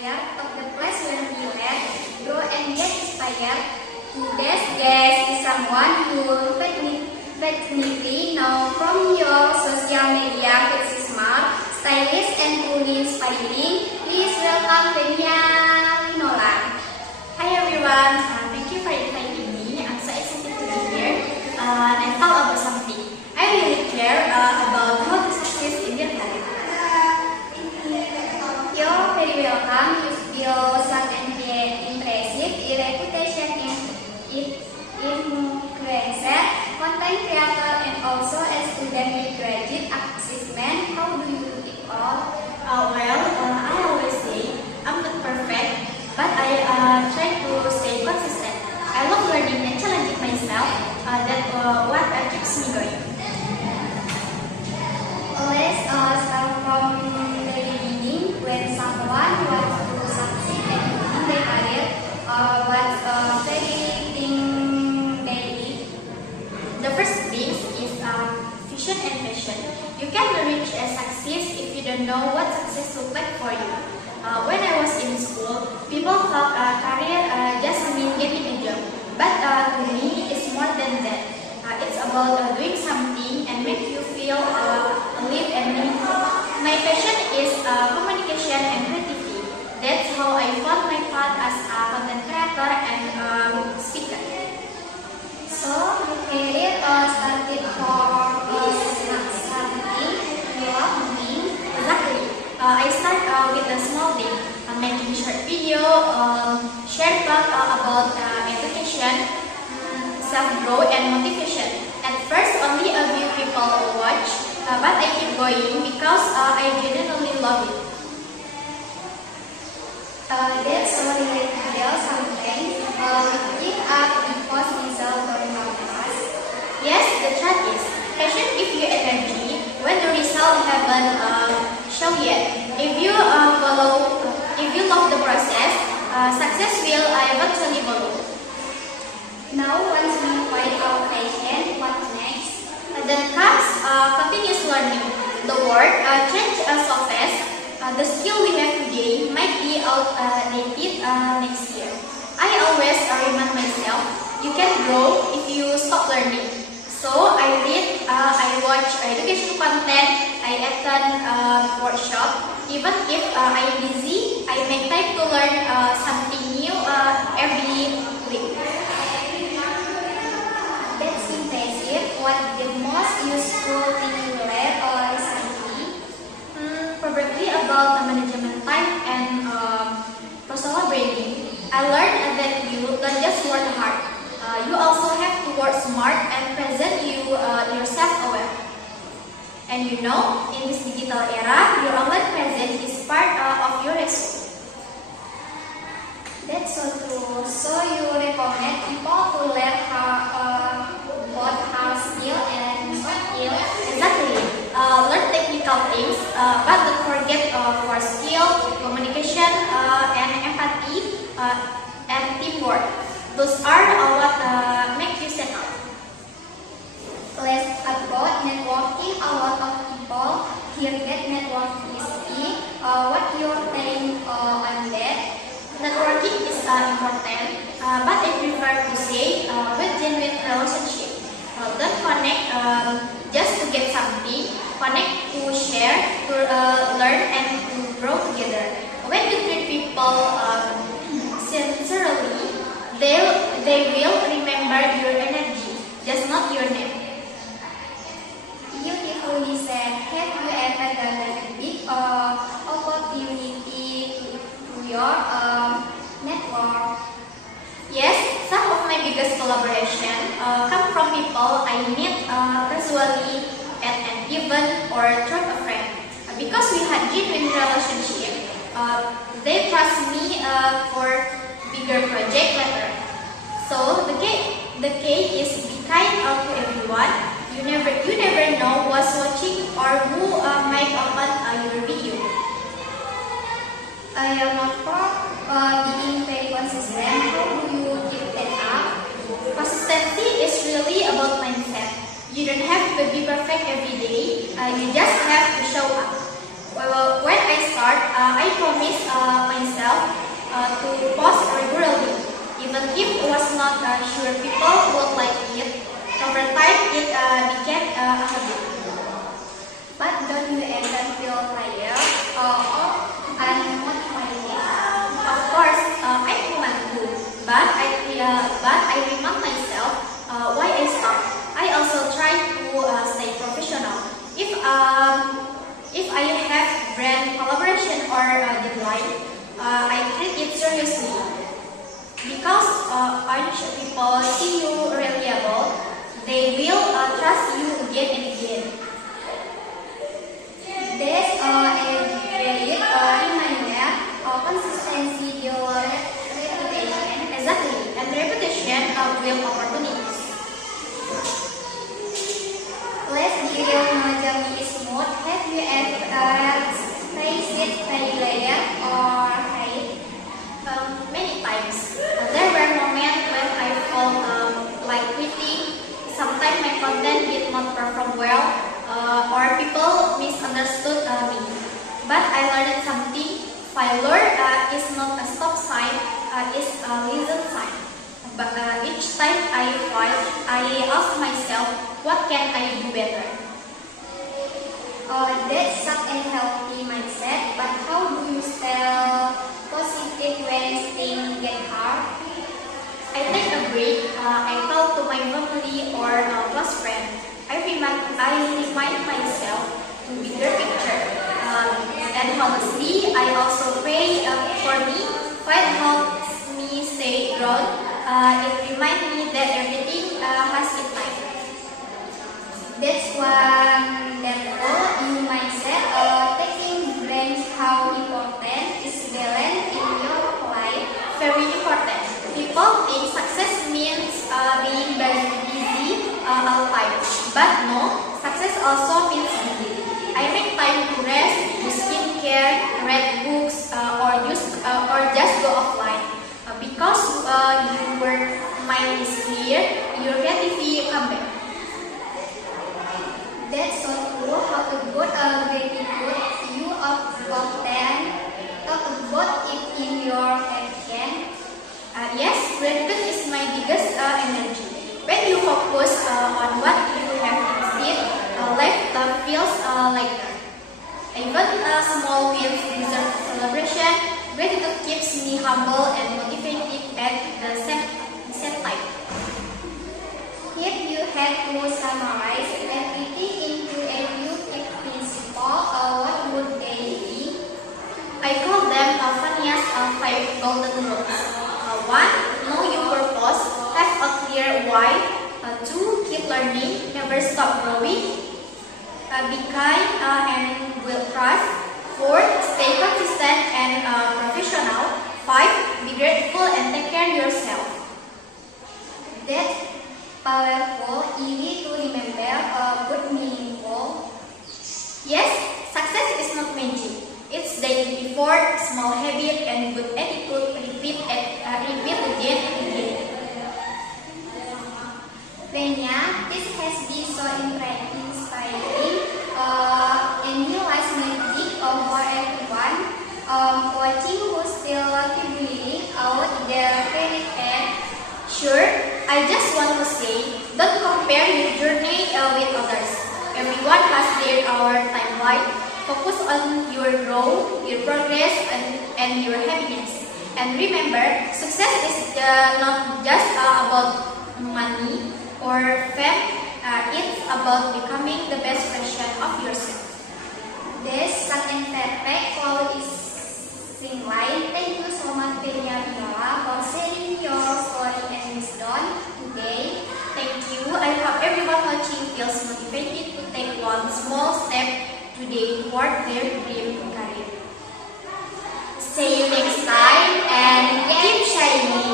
tired of the place where we left, grow and get inspired. Today's guest is someone you technically know from your social media, which is smart, stylish, and truly inspiring. Please welcome Fenia Linola. Hi everyone, thank you for inviting me. I'm so excited to be here and talk about something I really care about how to succeed in your career. You're very welcome. You build such an impressive reputation in influencer, content creator, and also a student with graduate achievement. How do you do it all? I always say I'm not perfect, but I try to stay consistent. I love learning and challenging myself. That's what keeps me going. Let's start from the beginning. When someone wants to succeed in their career, what's the very thing they need? The first thing is vision and passion. You can't reach a success if you don't know what success looks like for you. When I was in school, people thought a career just means getting a job. But to me, it's more than that. It's about doing something and make you feel alive and meaningful. My passion is communication and creativity. That's how I found my path as a content creator and speaker. So, your career started for something you love doing. Exactly. I start with a small thing, making short video, share talk about education, self-growth, and motivation. At first, only a few people watch, but I keep going because I genuinely love it. That's so relatable sometimes. Give up because result don't come fast. Yes, the truth is, passion gives you energy when the result haven't shown yet. If you love the process, success will eventually follow. Now, once we find our passion, what next? Then comes continuous learning. The world changes so fast. The skill we have today might be outdated next year. I always remind myself, you can grow if you stop learning. So I read, I watch education content, I attend workshop. Even if I'm busy, I make time to learn something new every week. That's impressive. What the most useful thing you learn recently? Probably about management time and personal branding. I learned that you don't just work hard. You also have to work smart and present yourself aware. And you know, in this digital era, your online presence is part of your resume. That's so true. So you recommend people to learn both hard skill and soft skill? Exactly. Learn technical things, but don't forget for skill, communication, and empathy, and teamwork. Those are what make you stand out. Let's about networking. A lot of people hear that networking is key. What your take on that? Networking is important, but I prefer to say with genuine relationship. Don't connect just to get something. Connect to share, to learn, and to grow together. When you treat people sincerely, they will remember your energy, just not your name. Beautifully said. Have you ever gotten a big opportunity to your network? Yes, some of my biggest collaboration come from people I meet casually at an event or through a friend. Because we had genuine relationship, they trust me for bigger project later. So the key is be kind to everyone. You never know who's watching or who might open your video. I am not for being very consistent. How do you keep that up? Consistency is really about mindset. You don't have to be perfect every day. You just have to show up. Well, when I start, I promise myself to post regularly. Even if I was not sure people would like it, over time it became a habit. But don't you ever feel tired or unmotivated? Of course, I'm human too, but I remind myself why I stopped. I also try to stay professional. If I have brand collaboration or deadline, I treat it seriously because once people see you reliable, they will trust you again and again. There's a valid reminder of consistency builds reputation. Exactly, and reputation build opportunities. Let's be real, no journey is smooth. Have you ever faced failure or hate? Many times. There were moments when I felt like quitting. Sometimes my content did not perform well, or people misunderstood me. But I learned something. Failure is not a stop sign, it's a listen sign. But each time I fail, I ask myself, what can I do better? That's such a healthy mindset, but how do you stay positive when things get hard? I take a break. I talk to my family or close friend. I remind myself to bigger picture. And honestly, I also pray for me. Fight helps me stay grounded. It reminds me that everything has its time. That's wonderful you mindset. Taking brains how important is balance in your life. Very important. People think success means being very busy all time. But no, success also means busy. I make time to rest, do skincare, read books, or just go offline. Because your mind is clear, your creativity come back. That's so cool. How to good gratitude. You often talk about it in your action. Yes, gratitude is my biggest energy. When you focus on what you have instead, life feels lighter. Even small wins deserve celebration. Gratitude keeps me humble and motivated at the same time. If you had to summarize everything into a few key principles, what would they be? I call them Vania's 5 golden rules. 1. Know your purpose. Have a clear why. 2. Keep learning. Never stop growing. Be kind and will trust. 4. Stay consistent and professional. 5. Be grateful and take care of yourself. That's powerful, easy to remember, but meaningful. Yes, success is not magic. It's daily effort, small habit, and good attitude. Repeat again and again. Venya, this has been so inspiring. Any last message for everyone watching who still figuring out their career path? Sure, I just want to say, don't compare your journey with others. Everyone has their timeline. Focus on your growth, your progress, and your happiness. And remember, success is not just about money or fame. It's about becoming the best version of yourself. There's such a perfect closing line. Thank you so much, Venya Vinola, for sharing your story and wisdom today. Thank you. I hope everyone watching feels motivated to take one small step today toward their dream career. See you next time and keep shining.